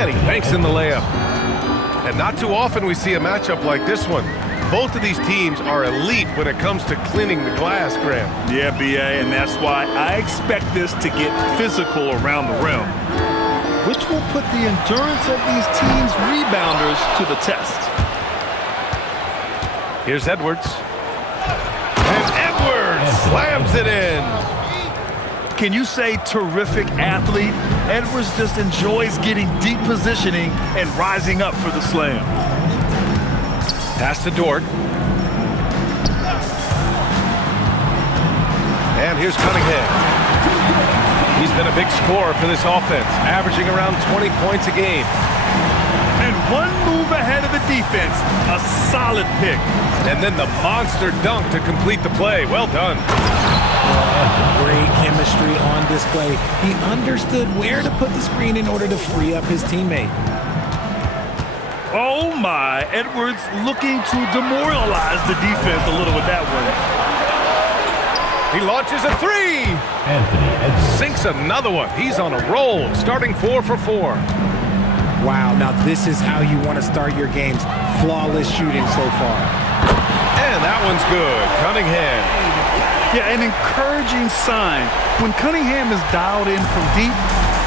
And he banks in the layup. And not too often we see a matchup like this one. Both of these teams are elite when it comes to cleaning the glass, Graham. Yeah, B.A., and that's why I expect this to get physical around the rim, which will put the endurance of these teams' rebounders to the test. Here's Edwards. And Edwards slams it in. Can you say terrific athlete? Edwards just enjoys getting deep positioning and rising up for the slam. Pass to Dort. And here's Cunningham. He's been a big scorer for this offense, averaging around 20 points a game. And one move ahead of the defense, a solid pick. And then the monster dunk to complete the play. Well done. Great chemistry on display. He understood where to put the screen in order to free up his teammate. Oh my, Edwards looking to demoralize the defense a little with that one. He launches a three. Anthony Edwards Sinks another one. He's on a roll, starting 4 for 4. Wow, now this is how you want to start your games. Flawless shooting so far. And that one's good. Cunningham. Yeah, an encouraging sign. When Cunningham is dialed in from deep,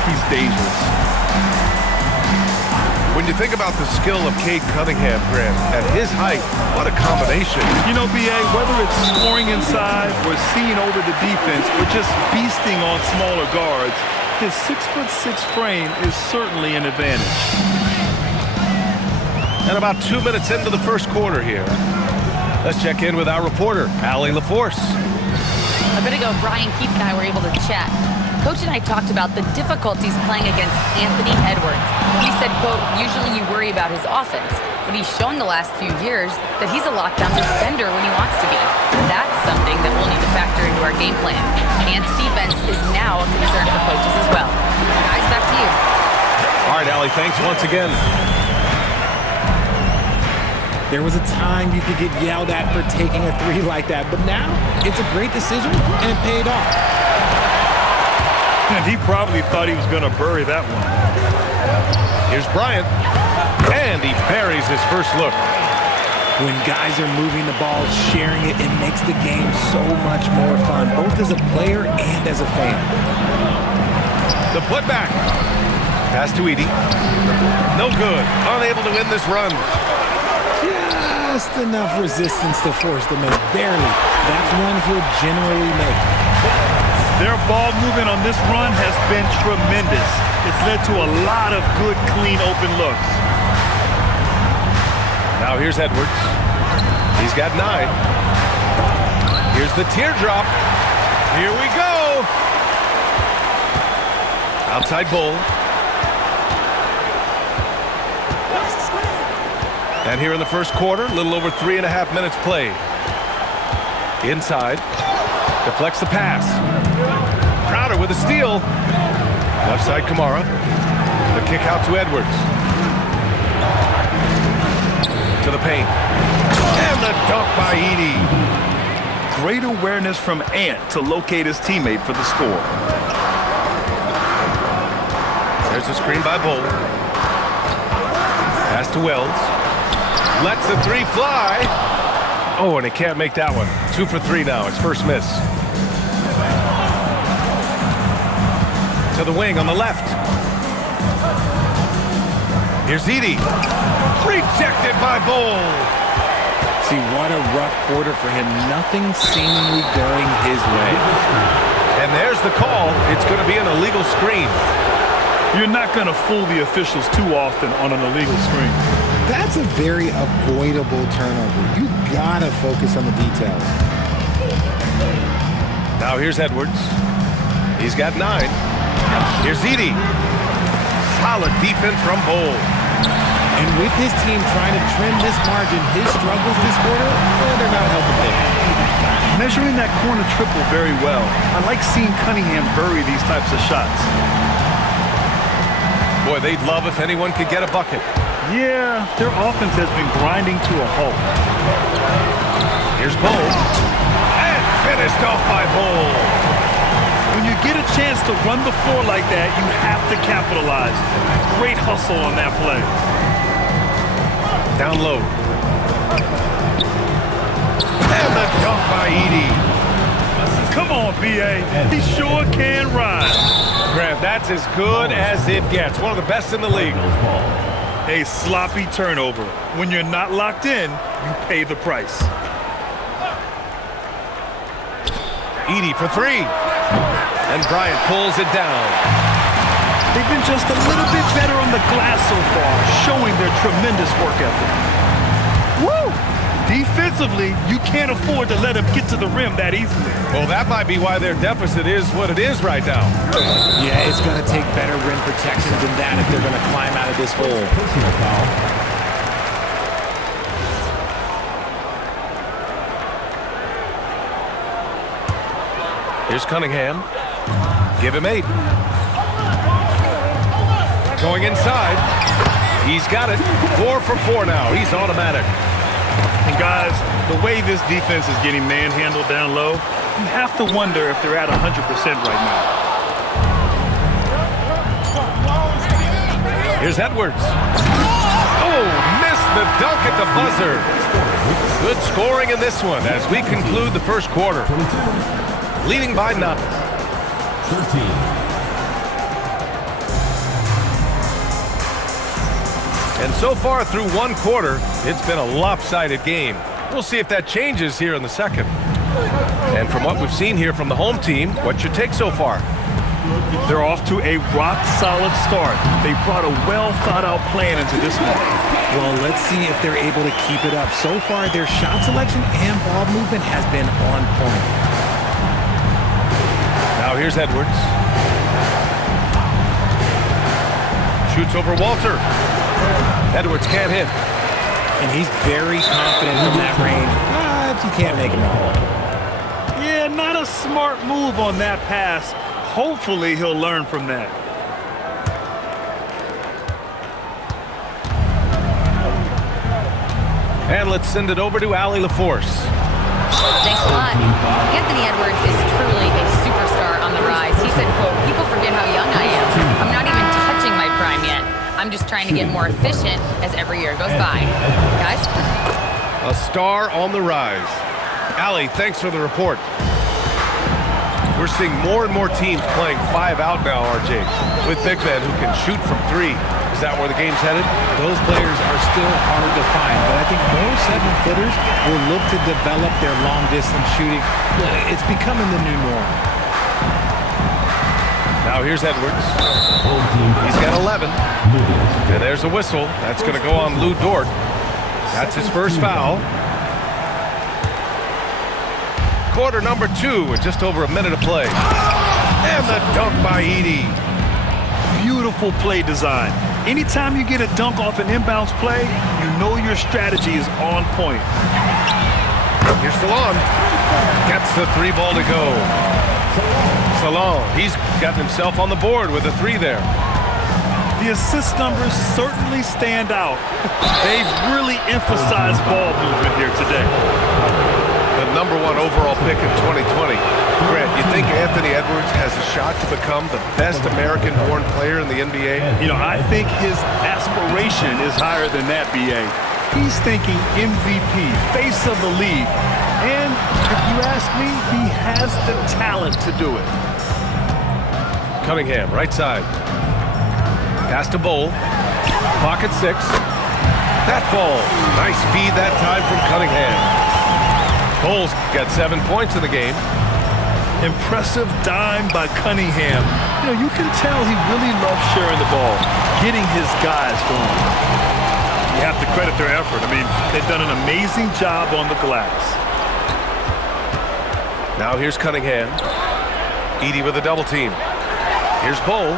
he's dangerous. When you think about the skill of Cade Cunningham, Graham, at his height, what a combination. You know, B.A., whether it's scoring inside or seeing over the defense or just beasting on smaller guards, his 6'6" frame is certainly an advantage. And about 2 minutes into the first quarter here. Let's check in with our reporter, Allie LaForce. A bit ago, Brian Keefe and I were able to chat. Coach and I talked about the difficulties playing against Anthony Edwards. He said, quote, usually you worry about his offense, but he's shown the last few years that he's a lockdown defender when he wants to be. That's something that we'll need to factor into our game plan. Ant's defense is now a concern for coaches as well. Guys, back to you. All right, Allie, thanks once again. There was a time you could get yelled at for taking a three like that, but now it's a great decision and it paid off. And he probably thought he was going to bury that one. Here's Bryant. And he buries his first look. When guys are moving the ball, sharing it, it makes the game so much more fun, both as a player and as a fan. The putback. Pass to Edey. No good. Unable to win this run. Just enough resistance to force the make. Barely. That's one he'll generally make. Their ball movement on this run has been tremendous. It's led to a lot of good, clean, open looks. Now here's Edwards. He's got 9. Here's the teardrop. Here we go. Outside Bull. And here in the first quarter, a little over 3.5 minutes played. Inside. Deflects the pass. Crowder with a steal. Left side Kamara. The kick out to Edwards. To the paint. And the dunk by Edey. Great awareness from Ant to locate his teammate for the score. There's a screen by Bull. Pass to Wells. Lets the three fly. Oh, and he can't make that one. 2 for 3 now. His first miss. To the wing on the left. Here's Edey. Rejected by Bull. See, what a rough quarter for him. Nothing seemingly going his way. And there's the call. It's going to be an illegal screen. You're not going to fool the officials too often on an illegal screen. That's a very avoidable turnover. You gotta focus on the details. Now here's Edwards. He's got 9. Here's Edey. Solid defense from Bull. And with his team trying to trim this margin, his struggles this quarter, they're not helping him. Measuring that corner triple very well. I like seeing Cunningham bury these types of shots. Boy, they'd love if anyone could get a bucket. Yeah, their offense has been grinding to a halt. Here's Bull. And finished off by Bull. When you get a chance to run the floor like that, you have to capitalize. Great hustle on that play. Down low. And the dunk by Edey. Come on, B.A. He sure can ride. Grant, that's as good as it gets. One of the best in the league. A sloppy turnover. When you're not locked in, you pay the price. Edey for three. And Bryant pulls it down. They've been just a little bit better on the glass so far, showing their tremendous work ethic. Woo! Defensively, you can't afford to let him get to the rim that easily. Well, that might be why their deficit is what it is right now. Yeah, it's going to take better rim protection than that if they're going to climb out of this hole. Personal foul. Here's Cunningham. Give him 8. Going inside. He's got it. 4 for 4 now. He's automatic. And guys, the way this defense is getting manhandled down low, you have to wonder if they're at 100% right now. Here's Edwards. Oh, missed the dunk at the buzzer. Good scoring in this one as we conclude the first quarter. Leading by 9. 13. And so far through one quarter, it's been a lopsided game. We'll see if that changes here in the second. And from what we've seen here from the home team, what's your take so far? They're off to a rock-solid start. They brought a well-thought-out plan into this one. Well, let's see if they're able to keep it up. So far, their shot selection and ball movement has been on point. Now here's Edwards. Shoots over Walter. Edwards can't hit. And he's very confident from that range, but you can't make him all. Yeah, not a smart move on that pass. Hopefully he'll learn from that. And let's send it over to Allie LaForce. Thanks a lot. Anthony Edwards is truly a superstar on the rise. He said, quote, "People forget how young I am. I'm not even touching my prime yet. I'm just trying to get more efficient as every year goes by." Guys? A star on the rise. Allie, thanks for the report. We're seeing more and more teams playing 5 out now, RJ, with big men who can shoot from 3. Is that where the game's headed? Those players are still hard to find, but I think more 7-footers will look to develop their long-distance shooting. It's becoming the new norm. Now here's Edwards. He's got 11. And there's a whistle. That's going to go on Lou Dort. That's his first foul. Quarter number 2 with just over a minute to play. And the dunk by Edey. Beautiful play design. Anytime you get a dunk off an inbounds play, you know your strategy is on point. Here's Salon. Gets the 3 ball to go. Salon, he's got himself on the board with a 3 there. The assist numbers certainly stand out. They've really emphasized ball movement here today. The number 1 overall pick in 2020. Grant, you think Anthony Edwards has a shot to become the best American-born player in the NBA? You know, I think his aspiration is higher than that, B.A. He's thinking MVP, face of the league. And if you ask me, he has the talent to do it. Cunningham, right side. Pass to Bowl. Pocket 6. That falls. Nice feed that time from Cunningham. Bowles got 7 points in the game. Impressive dime by Cunningham. You know, you can tell he really loves sharing the ball, getting his guys going. You have to credit their effort. I mean, they've done an amazing job on the glass. Now here's Cunningham. Edey with a double team. Here's Bowl.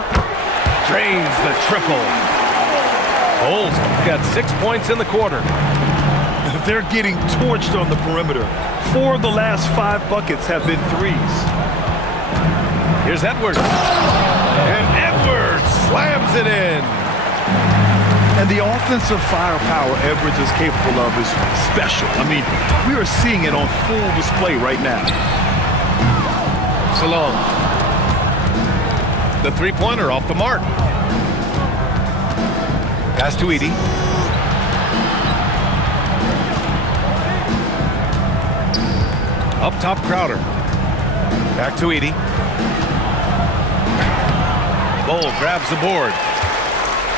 Drains the triple. Bowles got 6 points in the quarter. They're getting torched on the perimeter. 4 of the last 5 buckets have been threes. Here's Edwards. And Edwards slams it in. And the offensive firepower Edwards is capable of is special. I mean, we are seeing it on full display right now. Salon The three-pointer off the mark. Pass to Edie. Up top, Crowder. Back to Edie. Bull grabs the board.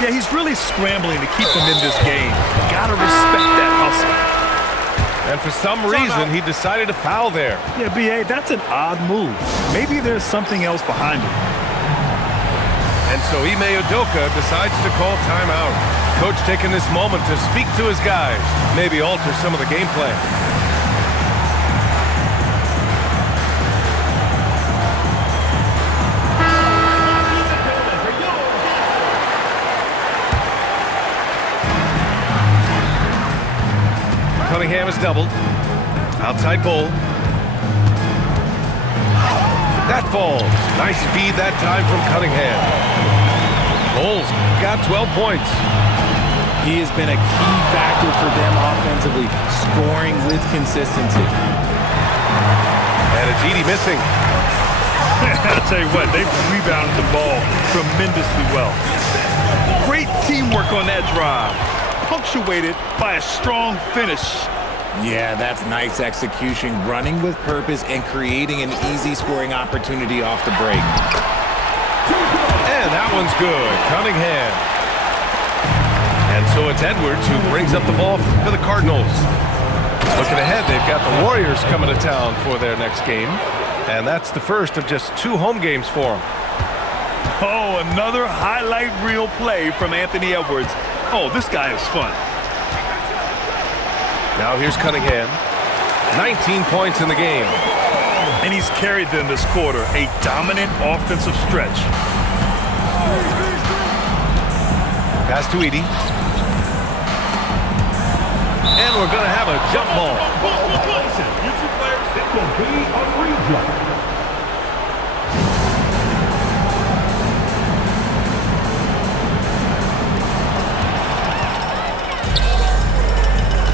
Yeah, he's really scrambling to keep them in this game. Gotta respect that hustle. And for some reason, he decided to foul there. Yeah, B.A., that's an odd move. Maybe there's something else behind it. And so Ime Udoka decides to call timeout. Coach taking this moment to speak to his guys, maybe alter some of the game plan. Cunningham is doubled. Outside Bull. That falls. Nice feed that time from Cunningham. Bull's got 12 points. He has been a key factor for them offensively, scoring with consistency. And it's Edie missing. I'll tell you what, they've rebounded the ball tremendously well. Great teamwork on that drive, punctuated by a strong finish. Yeah, that's nice execution, running with purpose and creating an easy scoring opportunity off the break. And that one's good. Cunningham. And so it's Edwards who brings up the ball for the Cardinals. Looking ahead, they've got the Warriors coming to town for their next game. And that's the first of just 2 home games for them. Oh, another highlight reel play from Anthony Edwards. Oh, this guy is fun. Now here's Cunningham. 19 points in the game. And he's carried them this quarter. A dominant offensive stretch. Pass to Edie. And we're going to have a jump ball.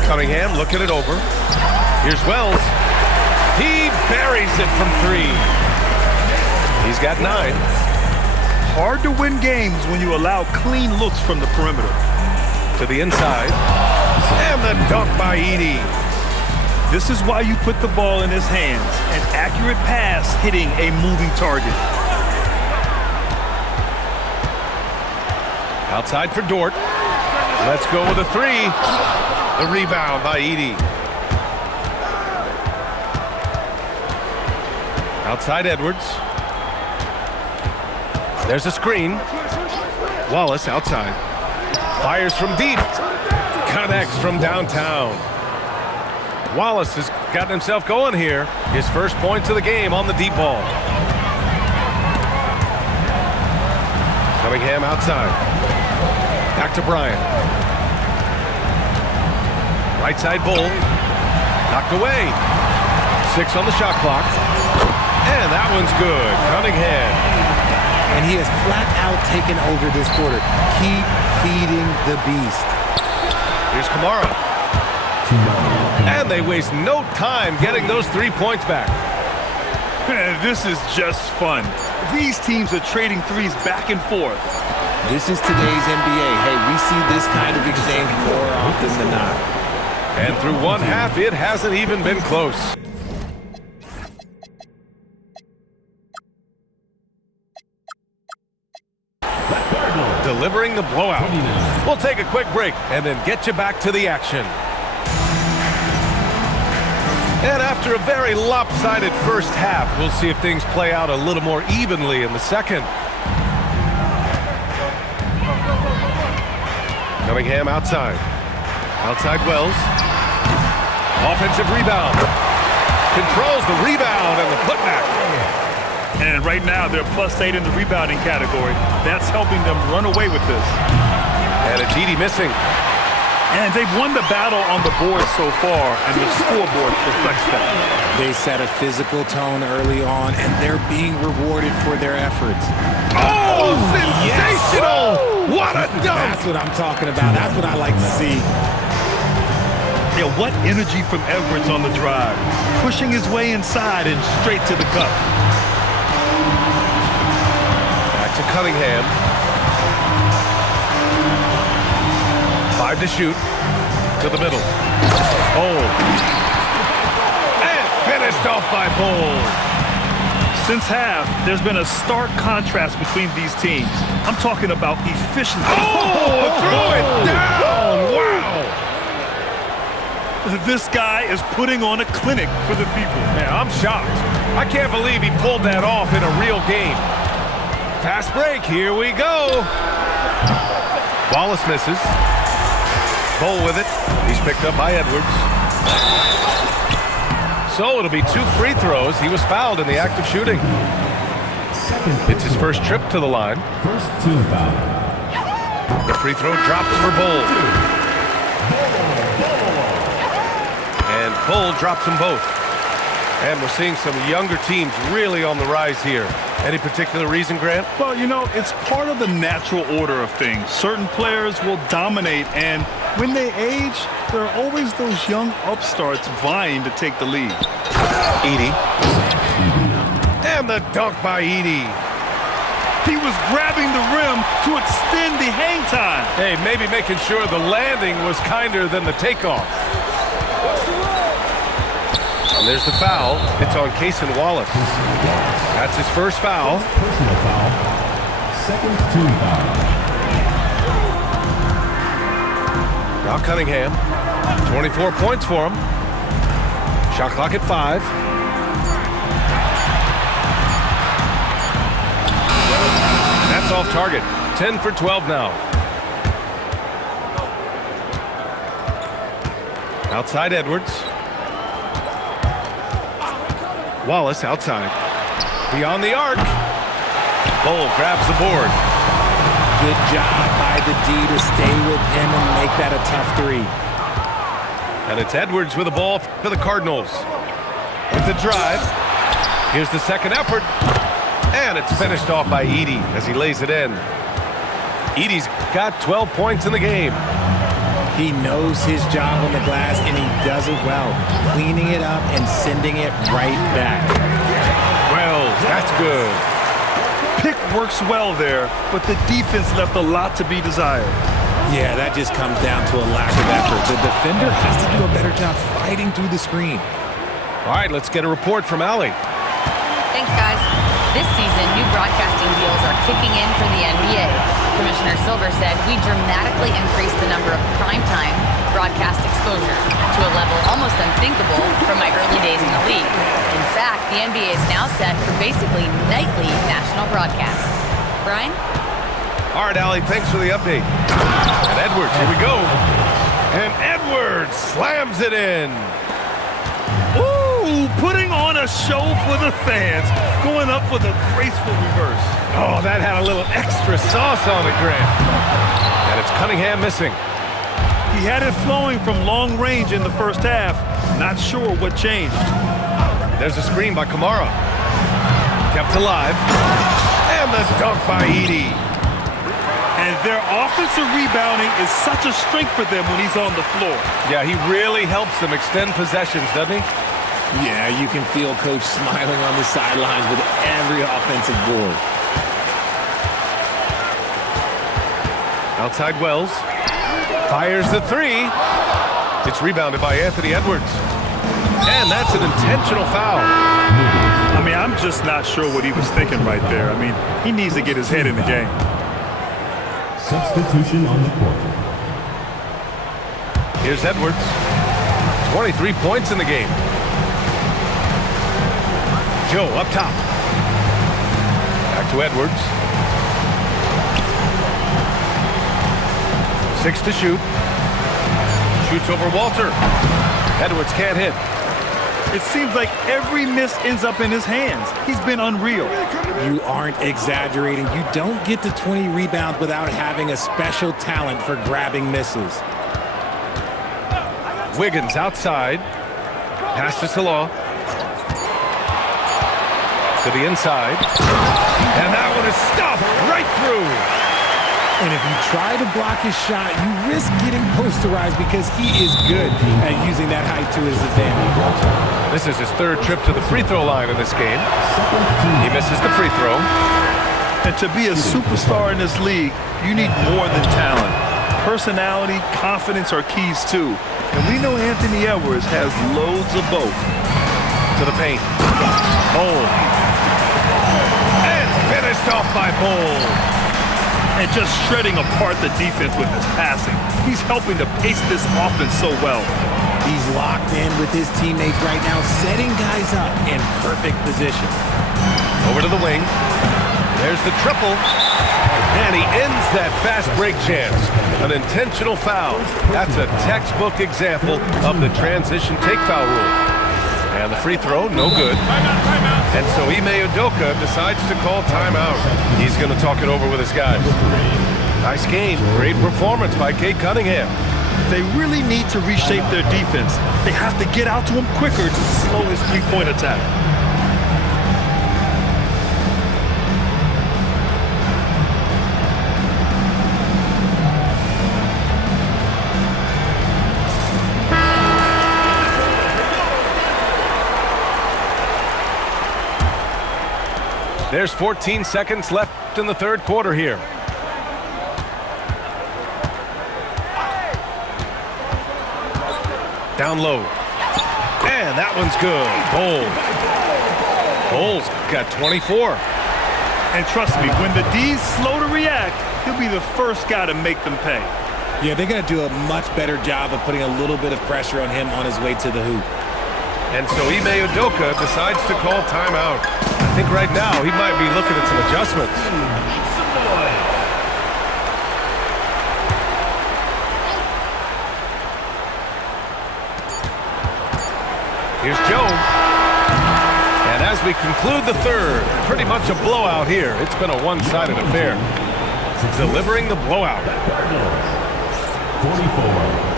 Cunningham looking it over. Here's Wells. He buries it from 3. He's got 9. Hard to win games when you allow clean looks from the perimeter. To the inside. And the dunk by Edie. This is why you put the ball in his hands. An accurate pass hitting a moving target. Outside for Dort. Let's go with a 3. The rebound by Edie. Outside Edwards. There's a screen. Wallace outside. Fires from deep. Connects from downtown. Wallace has gotten himself going here. His first points of the game on the deep ball. Cunningham outside. Back to Bryant. Right side Bull. Knocked away. 6 on the shot clock. And that one's good. Cunningham. And he has flat out taken over this quarter. Keep feeding the beast. Here's Kamara. And they waste no time getting those 3 points back. This is just fun. These teams are trading threes back and forth. This is today's NBA. Hey, we see this kind of exchange more often than not. And through one half, it hasn't even been close. Delivering the blowout. We'll take a quick break and then get you back to the action. And after a very lopsided first half, we'll see if things play out a little more evenly in the second. Cunningham outside. Outside Wells. Offensive rebound. Controls the rebound and the putback. And right now, they're +8 in the rebounding category. That's helping them run away with this. And it's Edie missing. And they've won the battle on the board so far, and the scoreboard reflects that. They set a physical tone early on, and they're being rewarded for their efforts. Oh, sensational! Yes. What a dunk! That's what I'm talking about. That's what I like to see. Yeah, what energy from Edwards on the drive. Pushing his way inside and straight to the cup. Back to Cunningham. 5 to shoot. To the middle. Bol. And finished off by Bol. Since half, there's been a stark contrast between these teams. I'm talking about efficiency. Oh, threw it down. Wow. This guy is putting on a clinic for the people. Man, I'm shocked. I can't believe he pulled that off in a real game. Fast break. Here we go. Wallace misses. Bol with it. He's picked up by Edwards. So it'll be 2 free throws. He was fouled in the act of shooting. It's his first trip to the line. First team foul. The free throw drops for Bol. And Bol drops them both. And we're seeing some younger teams really on the rise here. Any particular reason, Grant? Well, you know, it's part of the natural order of things. Certain players will dominate, and when they age, there are always those young upstarts vying to take the lead. Edey. And the dunk by Edey. He was grabbing the rim to extend the hang time. Hey, maybe making sure the landing was kinder than the takeoff. And there's the foul. It's on Cason Wallace. That's his first foul. Personal foul. Second team foul. Now Cunningham. 24 points for him. Shot clock at 5. That's off target. 10 for 12 now. Outside Edwards. Wallace outside. Beyond the arc. Bol grabs the board. Good job by the D to stay with him and make that a tough 3. And it's Edwards with the ball for the Cardinals. With the drive. Here's the second effort. And it's finished off by Edey as he lays it in. Edey's got 12 points in the game. He knows his job on the glass, and he does it well, cleaning it up and sending it right back. Wells, that's good. Pick works well there, but the defense left a lot to be desired. Yeah, that just comes down to a lack of effort. The defender has to do a better job fighting through the screen. All right, let's get a report from Allie. Thanks, guys. This season, new broadcasting deals are kicking in for the NBA. Commissioner Silver said we dramatically increased the number of primetime broadcast exposures to a level almost unthinkable from my early days in the league. In fact, the NBA is now set for basically nightly national broadcasts. Brian? All right, Allie, thanks for the update. And Edwards, here we go. And Edwards slams it in. Ooh, putting on a show for the fans, going up for the graceful reverse. Oh, that had a little extra sauce on it, Grant. And it's Cunningham missing. He had it flowing from long range in the first half. Not sure what changed. There's a screen by Kamara. Kept alive. And the dunk by Edey. And their offensive rebounding is such a strength for them when he's on the floor. Yeah, he really helps them extend possessions, doesn't he? Yeah, you can feel Coach smiling on the sidelines with every offensive board. Outside Wells. Fires the 3. It's rebounded by Anthony Edwards. And that's an intentional foul. I mean, I'm just not sure what he was thinking right there. I mean, he needs to get his head in the game. Substitution on the court. Here's Edwards. 23 points in the game. Joe up top. Back to Edwards. 6 to shoot. Shoots over Walter. Edwards can't hit. It seems like every miss ends up in his hands. He's been unreal. You aren't exaggerating. You don't get to 20 rebounds without having a special talent for grabbing misses. Wiggins outside. Pass to Salah. To the inside. And that one is stuffed right through. And if you try to block his shot, you risk getting posterized because he is good at using that height to his advantage. This is his third trip to the free throw line in this game. He misses the free throw. And to be a superstar in this league, you need more than talent. Personality, confidence are keys too. And we know Anthony Edwards has loads of both. To the paint. Bull. And finished off by Bull. And just shredding apart the defense with his passing. He's helping to pace this offense so well. He's locked in with his teammates right now, setting guys up in perfect position. Over to the wing. There's the triple. And he ends that fast break chance. An intentional foul. That's a textbook example of the transition take foul rule. And the free throw, no good. And so Ime Udoka decides to call timeout. He's going to talk it over with his guys. Nice game. Great performance by Cade Cunningham. They really need to reshape their defense. They have to get out to him quicker to slow his three-point attack. There's 14 seconds left in the third quarter here. Down low. And that one's good. Bull's got 24. And trust me, when the D's slow to react, he'll be the first guy to make them pay. Yeah, they're going to do a much better job of putting a little bit of pressure on him on his way to the hoop. And so Ime Udoka decides to call timeout. I think right now he might be looking at some adjustments. Here's Joe. And as we conclude the third, pretty much a blowout here. It's been a one-sided affair. Delivering the blowout. 44.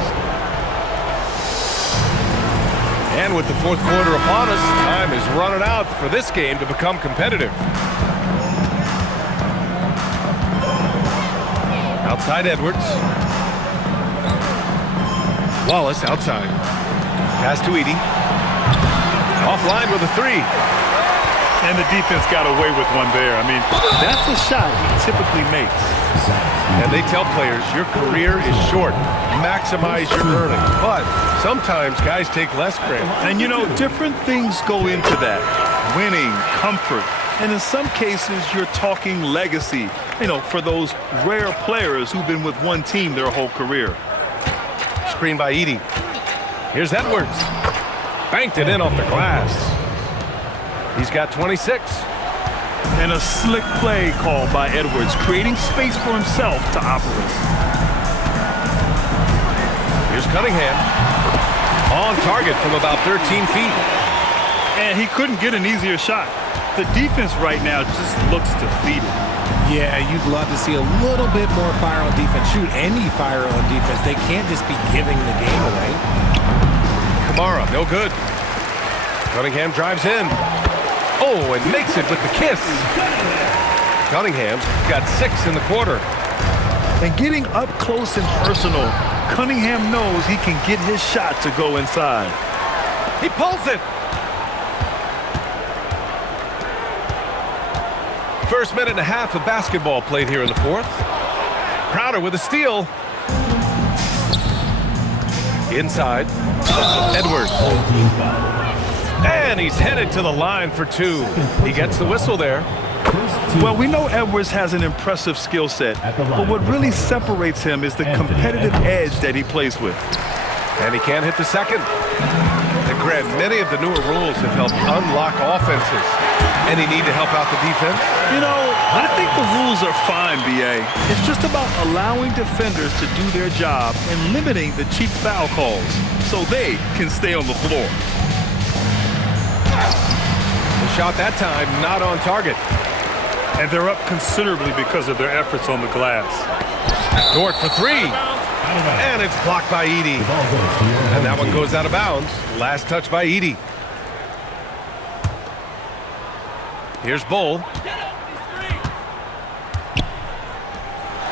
And with the fourth quarter upon us, time is running out for this game to become competitive. Outside Edwards. Wallace outside. Pass to Edey. Offline with a three. And the defense got away with one there. I mean, that's a shot he typically makes. And they tell players, your career is short. Maximize your earnings. But sometimes guys take less credit. And you know, different things go into that. Winning, comfort, and in some cases, you're talking legacy. You know, for those rare players who've been with one team their whole career. Screen by Edey. Here's Edwards. Banked it in off the glass. He's got 26. And a slick play called by Edwards, creating space for himself to operate. Here's Cunningham. On target from about 13 feet. And he couldn't get an easier shot. The defense right now just looks defeated. Yeah, you'd love to see a little bit more fire on defense. Shoot, any fire on defense. They can't just be giving the game away. Kamara, no good. Cunningham drives in. Oh, and makes it with the kiss. Cunningham's got 6 in the quarter. And getting up close and personal, Cunningham knows he can get his shot to go inside. He pulls it. First minute and a half of basketball played here in the fourth. Crowder with a steal. Inside. Edwards. And he's headed to the line for 2. He gets the whistle there. Well, we know Edwards has an impressive skill set, but what really separates him is the competitive edge that he plays with. And he can't hit the second. And Grant, many of the newer rules have helped unlock offenses. Any need to help out the defense? You know, I think the rules are fine, B.A. It's just about allowing defenders to do their job and limiting the cheap foul calls so they can stay on the floor. The shot that time not on target. And they're up considerably because of their efforts on the glass. Dort for 3. And it's blocked by Edey. And that one goes out of bounds. Last touch by Edey. Here's Bull.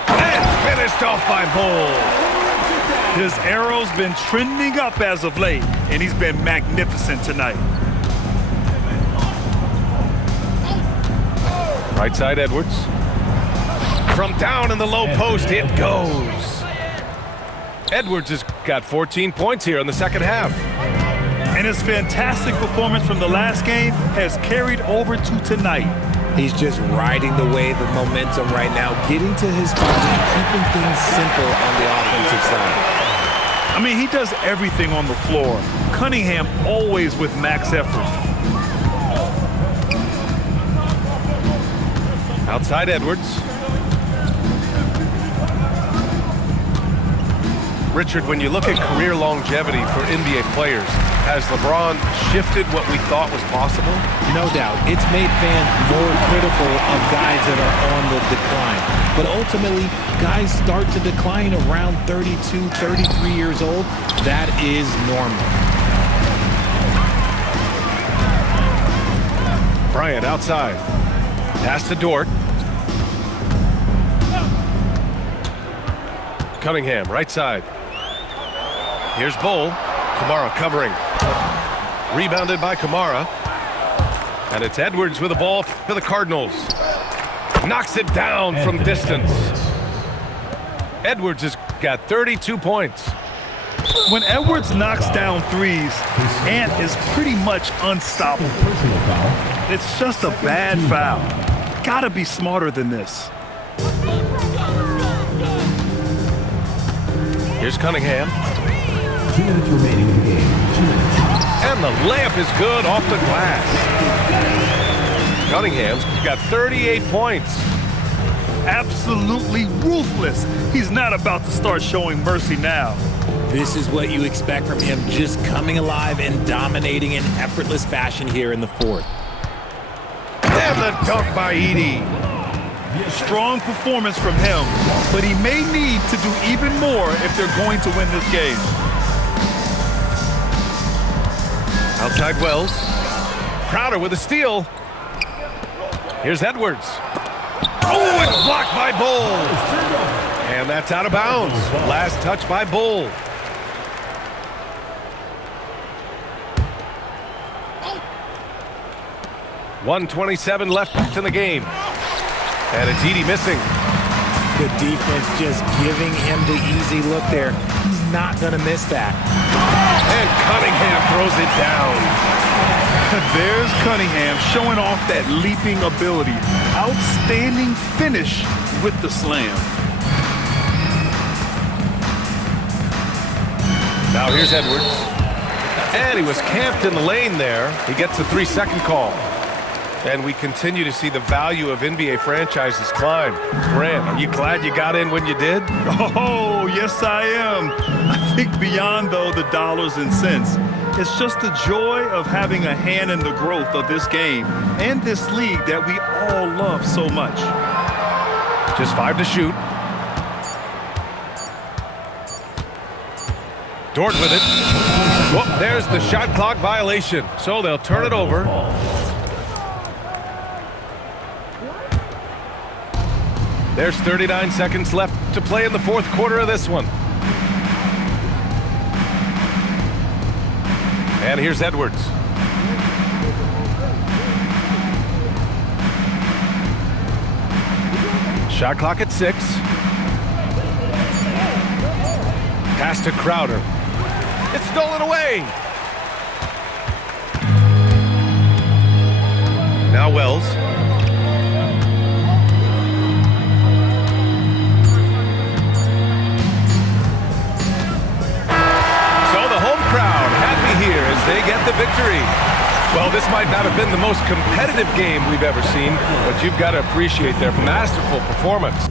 And finished off by Bull. His arrow's been trending up as of late, and he's been magnificent tonight. Right side Edwards. From down in the low post, it goes. Edwards has got 14 points here in the second half. And his fantastic performance from the last game has carried over to tonight. He's just riding the wave of momentum right now, getting to his spot and keeping things simple on the offensive side. I mean, he does everything on the floor. Cunningham always with max effort. Outside Edwards. Richard, when you look at career longevity for NBA players, has LeBron shifted what we thought was possible? No doubt. It's made fans more critical of guys that are on the decline. But ultimately, guys start to decline around 32, 33 years old. That is normal. Bryant outside. Pass to Dort. Cunningham, right side. Here's Bull. Kamara covering. Rebounded by Kamara. And it's Edwards with the ball for the Cardinals. Knocks it down from distance. Edwards has got 32 points. When Edwards knocks down threes, Ant is pretty much unstoppable. It's just a bad foul. Gotta be smarter than this. Here's Cunningham. 2 minutes remaining in the game. 2 minutes. And the layup is good off the glass. Cunningham's got 38 points. Absolutely ruthless. He's not about to start showing mercy now. This is what you expect from him, just coming alive and dominating in effortless fashion here in the fourth. And the dunk by Edey. Strong performance from him, but he may need to do even more if they're going to win this game. Outside Wells. Crowder with a steal. Here's Edwards. Oh, it's blocked by Bull. And that's out of bounds. Last touch by Bull. .127 left in the game. And it's Edey missing. The defense just giving him the easy look there. He's not going to miss that. And Cunningham throws it down. There's Cunningham showing off that leaping ability. Outstanding finish with the slam. Now here's Edwards. And he was camped in the lane there. He gets a 3-second call. And we continue to see the value of NBA franchises climb. Grant, are you glad you got in when you did? Oh, yes, I am. I think beyond, though, the dollars and cents, it's just the joy of having a hand in the growth of this game and this league that we all love so much. Just 5 to shoot. Dort with it. Whoop, there's the shot clock violation. So they'll turn it over. There's 39 seconds left to play in the fourth quarter of this one. And here's Edwards. Shot clock at 6. Pass to Crowder. It's stolen away. Now Wells. Here as they get the victory. Well, this might not have been the most competitive game we've ever seen, but you've got to appreciate their masterful performance.